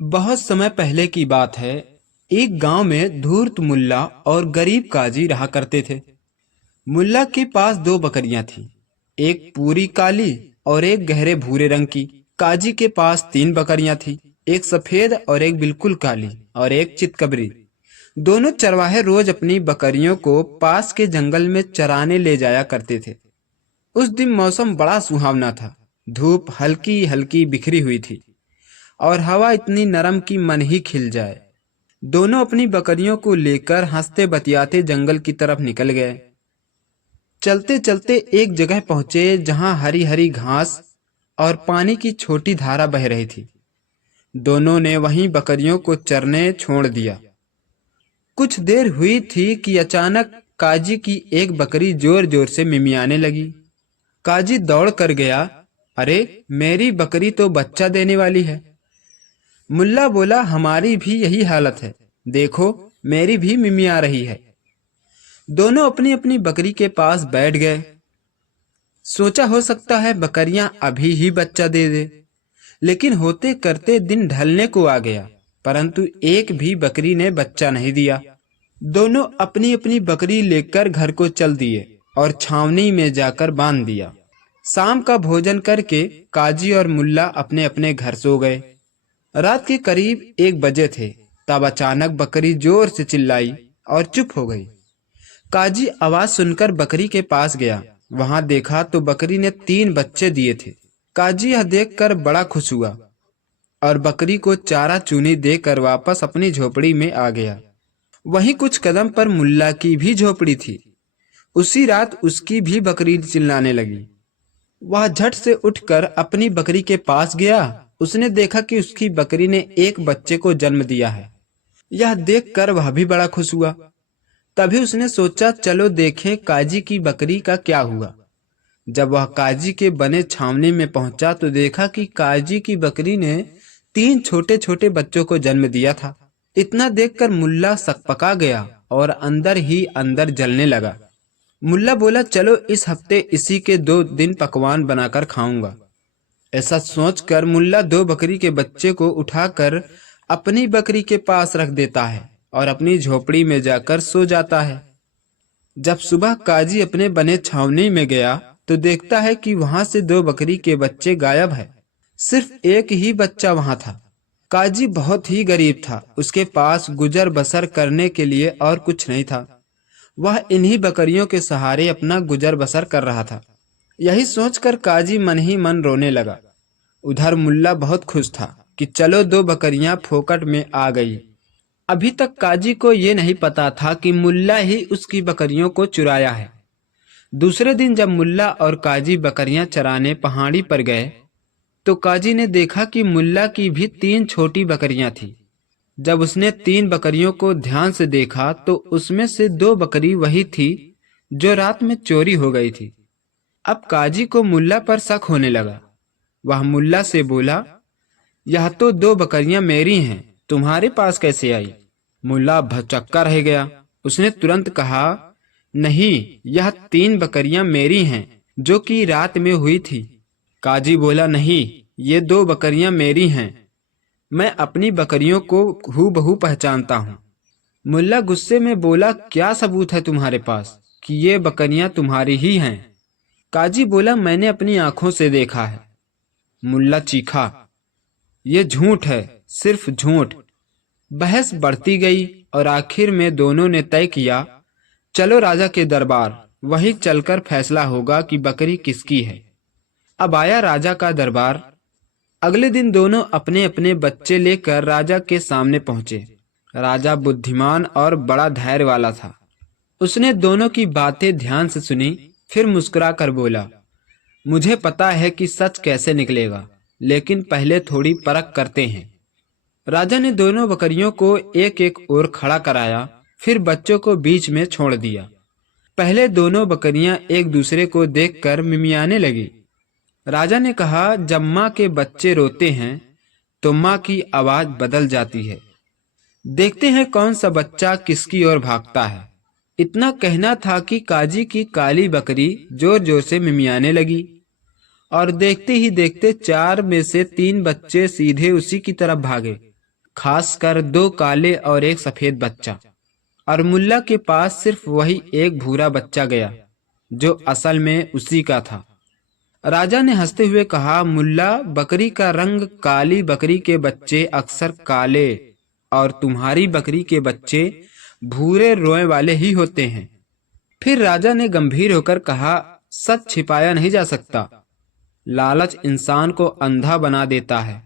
बहुत समय पहले की बात है। एक गांव में धूर्त मुल्ला और गरीब काजी रहा करते थे। मुल्ला के पास दो बकरियां थीं, एक पूरी काली और एक गहरे भूरे रंग की। काजी के पास तीन बकरियां थीं, एक सफेद और एक बिल्कुल काली और एक चितकबरी। दोनों चरवाहे रोज अपनी बकरियों को पास के जंगल में चराने ले जाया करते थे। उस दिन मौसम बड़ा सुहावना था। धूप हल्की हल्की बिखरी हुई थी और हवा इतनी नरम कि मन ही खिल जाए। दोनों अपनी बकरियों को लेकर हंसते बतियाते जंगल की तरफ निकल गए। चलते चलते एक जगह पहुंचे जहां हरी हरी घास और पानी की छोटी धारा बह रही थी। दोनों ने वहीं बकरियों को चरने छोड़ दिया। कुछ देर हुई थी कि अचानक काजी की एक बकरी जोर जोर से मिमियाने लगी। काजी दौड़ कर गया। अरे, मेरी बकरी तो बच्चा देने वाली है। मुल्ला बोला, हमारी भी यही हालत है, देखो मेरी भी मिमिया रही है। दोनों अपनी अपनी बकरी के पास बैठ गए। सोचा हो सकता है बकरियां अभी ही बच्चा दे दे, लेकिन होते करते दिन ढलने को आ गया, परंतु एक भी बकरी ने बच्चा नहीं दिया। दोनों अपनी अपनी बकरी लेकर घर को चल दिए और छावनी में जाकर बांध दिया। शाम का भोजन करके काजी और मुल्ला अपने अपने घर सो गए। रात के करीब 1 बजे थे, तब अचानक बकरी जोर से चिल्लाई और चुप हो गई। काजी आवाज सुनकर बकरी के पास गया। वहां देखा तो बकरी ने 3 बच्चे दिए थे। काजी यह देखकर बड़ा खुश हुआ और बकरी को चारा चूनी देकर वापस अपनी झोपड़ी में आ गया। वहीं कुछ कदम पर मुल्ला की भी झोपड़ी थी। उसी रात उसकी भी बकरी चिल्लाने लगी। वह झट से उठकर अपनी बकरी के पास गया। उसने देखा कि उसकी बकरी ने एक बच्चे को जन्म दिया है। यह देखकर वह भी बड़ा खुश हुआ। तभी उसने सोचा, चलो देखें काजी की बकरी का क्या हुआ। जब वह काजी के बने छावनी में पहुंचा तो देखा कि काजी की बकरी ने 3 छोटे छोटे बच्चों को जन्म दिया था। इतना देखकर मुल्ला सकपका गया और अंदर ही अंदर जलने लगा। मुल्ला बोला, चलो इस हफ्ते इसी के 2 दिन पकवान बनाकर खाऊंगा। ऐसा सोचकर मुल्ला 2 बकरी के बच्चे को उठाकर अपनी बकरी के पास रख देता है और अपनी झोपड़ी में जाकर सो जाता है। जब सुबह काजी अपने बने छावनी में गया तो देखता है कि वहां से 2 बकरी के बच्चे गायब है। सिर्फ एक ही बच्चा वहां था। काजी बहुत ही गरीब था, उसके पास गुजर बसर करने के लिए और कुछ नहीं था। वह इन्हीं बकरियों के सहारे अपना गुजर बसर कर रहा था। यही सोचकर काजी मन ही मन रोने लगा। उधर मुल्ला बहुत खुश था कि चलो 2 बकरियां फोकट में आ गई। अभी तक काजी को ये नहीं पता था कि मुल्ला ही उसकी बकरियों को चुराया है। दूसरे दिन जब मुल्ला और काजी बकरियां चराने पहाड़ी पर गए तो काजी ने देखा कि मुल्ला की भी 3 छोटी बकरियां थी। जब उसने 3 बकरियों को ध्यान से देखा तो उसमें से 2 बकरी वही थी जो रात में चोरी हो गई थी। अब काजी को मुल्ला पर शक होने लगा। वह मुल्ला से बोला, यह तो 2 बकरियां मेरी हैं, तुम्हारे पास कैसे आई? मुल्ला भौचक्का रह गया। उसने तुरंत कहा, नहीं, यह 3 बकरियां मेरी हैं जो कि रात में हुई थी। काजी बोला, नहीं, ये 2 बकरियां मेरी हैं, मैं अपनी बकरियों को हूबहू पहचानता हूँ। मुल्ला गुस्से में बोला, क्या सबूत है तुम्हारे पास कि ये बकरियां तुम्हारी ही हैं? काजी बोला, मैंने अपनी आंखों से देखा है। मुल्ला चीखा, ये झूठ है, सिर्फ झूठ। बहस बढ़ती गई और आखिर में दोनों ने तय किया, चलो राजा के दरबार, वहीं चलकर फैसला होगा कि बकरी किसकी है। अब आया राजा का दरबार। अगले दिन दोनों अपने अपने बच्चे लेकर राजा के सामने पहुंचे। राजा बुद्धिमान और बड़ा धैर्य वाला था। उसने दोनों की बातें ध्यान से सुनी, फिर मुस्कुरा कर बोला, मुझे पता है कि सच कैसे निकलेगा, लेकिन पहले थोड़ी परख करते हैं। राजा ने दोनों बकरियों को एक एक ओर खड़ा कराया, फिर बच्चों को बीच में छोड़ दिया। पहले दोनों बकरियां एक दूसरे को देखकर मिमियाने लगी। राजा ने कहा, जब माँ के बच्चे रोते हैं तो माँ की आवाज बदल जाती है। देखते हैं कौन सा बच्चा किसकी ओर भागता है। इतना कहना था कि काजी की काली बकरी जोर जोर से मिमियाने लगी और देखते ही देखते 4 में से 3 बच्चे सीधे उसी की तरफ भागे। खासकर 2 काले और एक सफेद बच्चा। और मुल्ला के पास सिर्फ वही एक भूरा बच्चा गया जो असल में उसी का था। राजा ने हंसते हुए कहा, मुल्ला, बकरी का रंग काली बकरी के बच्चे अक्सर काले और तुम्हारी बकरी के बच्चे भूरे रोए वाले ही होते हैं। फिर राजा ने गंभीर होकर कहा, सच छिपाया नहीं जा सकता। लालच इंसान को अंधा बना देता है।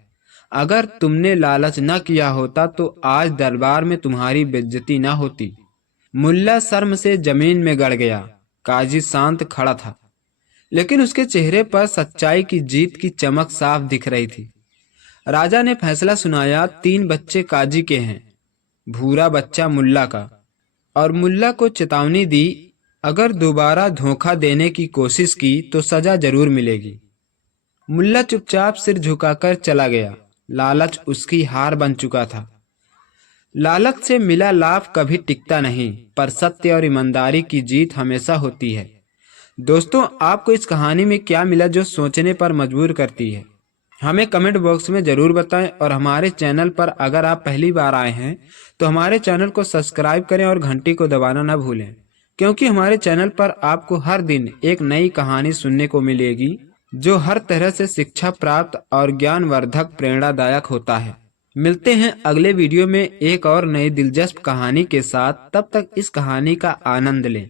अगर तुमने लालच न किया होता तो आज दरबार में तुम्हारी बेइज्जती न होती। मुल्ला शर्म से जमीन में गड़ गया। काजी शांत खड़ा था, लेकिन उसके चेहरे पर सच्चाई की जीत की चमक साफ दिख रही थी। राजा ने फैसला सुनाया, 3 बच्चे काजी के हैं, भूरा बच्चा मुल्ला का। और मुल्ला को चेतावनी दी, अगर दोबारा धोखा देने की कोशिश की तो सजा जरूर मिलेगी। मुल्ला चुपचाप सिर झुकाकर चला गया। लालच उसकी हार बन चुका था। लालच से मिला लाभ कभी टिकता नहीं, पर सत्य और ईमानदारी की जीत हमेशा होती है। दोस्तों, आपको इस कहानी में क्या मिला जो सोचने पर मजबूर करती है? हमें कमेंट बॉक्स में जरूर बताएं। और हमारे चैनल पर अगर आप पहली बार आए हैं तो हमारे चैनल को सब्सक्राइब करें और घंटी को दबाना न भूलें, क्योंकि हमारे चैनल पर आपको हर दिन एक नई कहानी सुनने को मिलेगी जो हर तरह से शिक्षा प्राप्त और ज्ञानवर्धक प्रेरणादायक होता है। मिलते हैं अगले वीडियो में एक और नई दिलचस्प कहानी के साथ। तब तक इस कहानी का आनंद लें।